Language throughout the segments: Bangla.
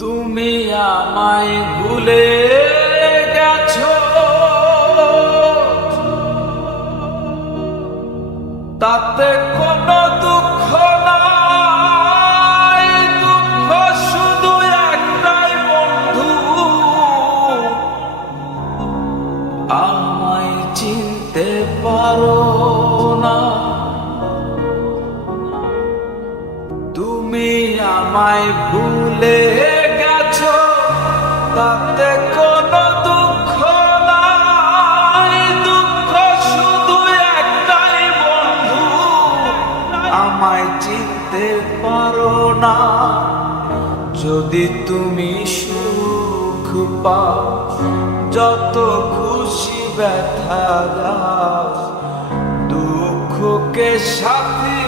তুমি আমায় ভুলে গেছো, তাতে কোনো দুঃখ নাই। দুঃখ শুধু একটাই বন্ধু, আমায় চিনতে পারো না। তুমি আমায় ভুলে গেছো, তাতে কোনো দুঃখ নাই। দুঃখ শুধু একটাই বন্ধু, আমায় চিনতে পারো না। যদি তুমি সুখ পাও, যত খুশি ব্যথা দাও, দুঃখকে সাথী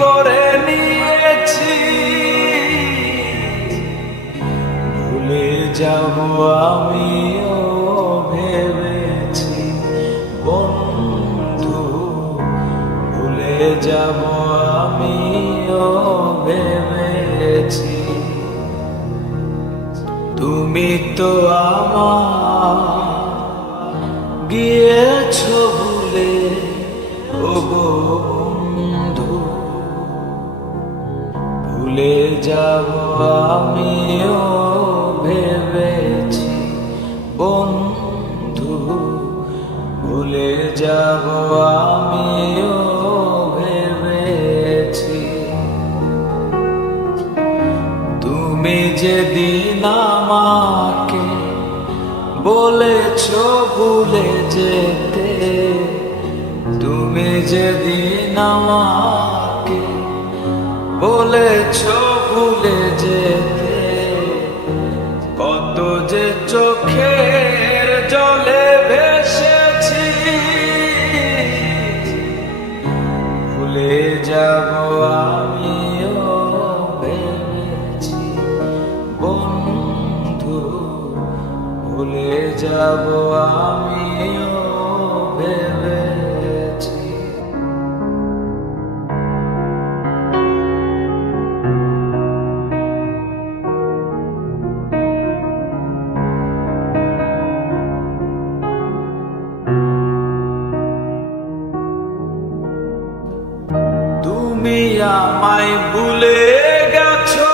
করে নিয়েছি। ভুলে যাব আমিও ভেবেছি বন্ধু, ভুলে যাব আমিও ভেবেছি। তুমি তো আমার গিয়েছো ভুলে, ও বন্ধু, ভুলে যাব আমিও ভেবেছি বন্ধু, ভুলে যাব আমিও ভেবেছি। তুমি যেদিন আমাকে বলেছো ভুলে যেতে, তুমি যেদিন আমাকে বলেছো ভুলে যেতে, কত যে চোখের জলে ভেসেছি। ভুলে যাব আমিও ভেবেছি বন্ধু, ভুলে যাব আমিও ভেবেছি। তুমি আমায় ভুলে গেছো,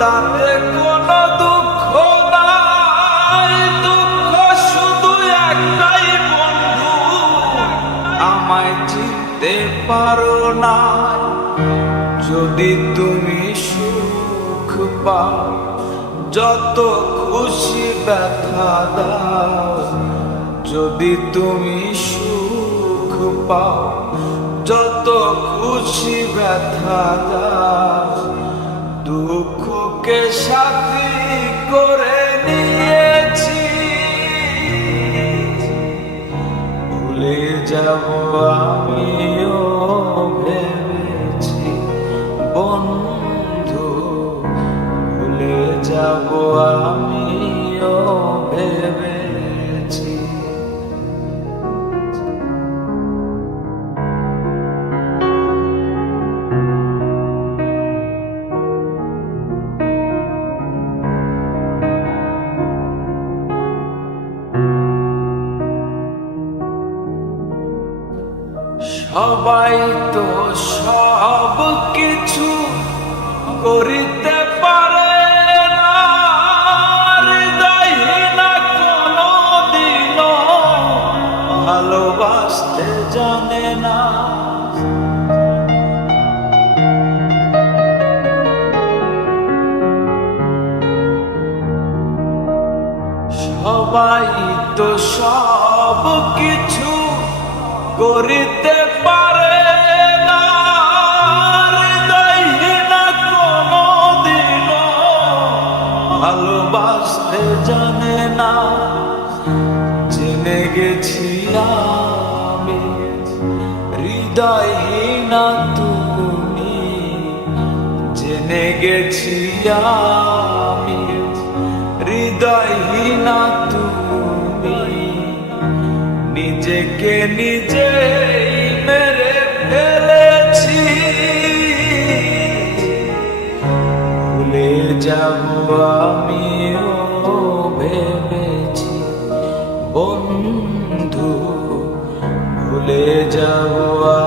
তাতে কোনো দুঃখ নাই। দুঃখ শুধু একটাই বন্ধু, আমায় চিনতে পারো না। যদি তুমি সুখ পাও, যত খুশি ব্যথা দাও, যদি তুমি সুখ পাও, যত খুশি ব্যথা দাও, দুঃখকে সাথী করে নিয়েছি। ভুলে যাব আমিও ভেবেছি বন্ধু, ভুলে যাব আমিও ভেবেছি। সবাই তো সব কিছু করিতে পারে না, হৃদয়হীনা কোনদিনও ভালোবাসতে জানে না। সবাই তো সব কিছু করিতে পারে না, হৃদয়হীনা কোনদিনও ভালোবাসতে জানে না। জেনে গেছি আমি হৃদয়হীনা তুমি, জেনে গেছি আমি হৃদয়হীনা তুমি। নিজেকে নিজেই মেরে ফেলেছি, ভুলে যাব আমিও ভেবেছি বন্ধু, ভুলে যাব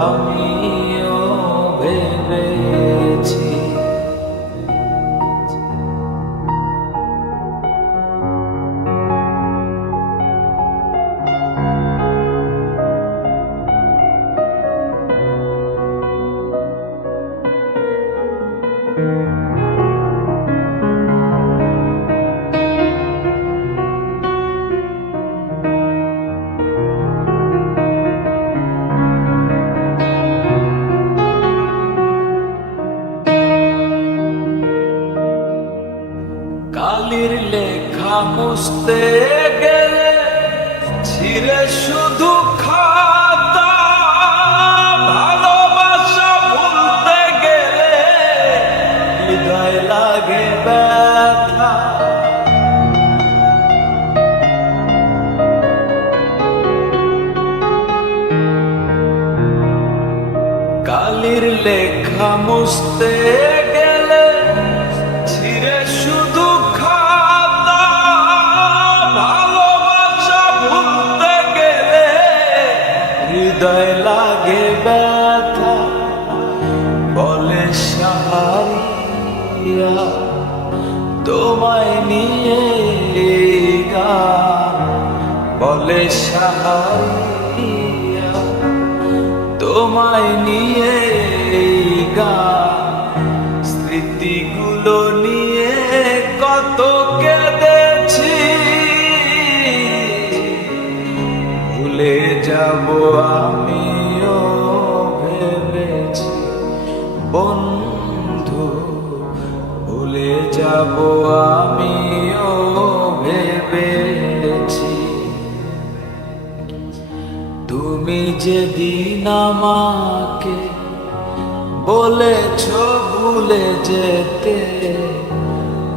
আমিও ভেবেছি। কালির লেখা মুছতে গেলে ছিঁড়ে শুধু খাতা, ভালোবাসা ভুলতে গেলে হৃদয় লাগে ব্যথা। কালির লেখা মুছতে গেলে ছিঁড়ে শুধু খাতা, ভালোবাসা ভুলতে গেলে হৃদয় লাগে ব্যথা। বলে সাহারিয়া তোমায় নিয়ে গান, বলে সাহারিয়া তোমায় নিয়ে গান। স্মৃতিগুলো নিয়ে কত কেঁদেছি, ভুলে যাব আমিও ভেবেছি বন্ধু, ভুলে যাব আমিও ভেবেছি। তুমি যেদিন আমাকে বলেছ ভুলে যেতে,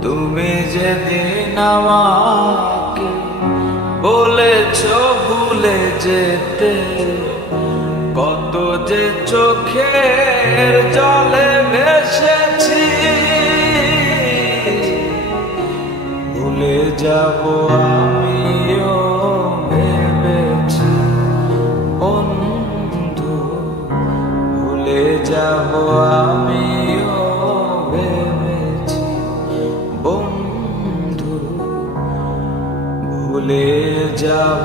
তুমি যেদিন আমাকে বলেছ ভুলে যেতে, কত যে চোখের জলে ভেসেছি, ভুলে যাব আমিও ভেবেছি বন্ধু, ভুলে যাব আমিও ভেবেছি বন্ধু, ভুলে যাব।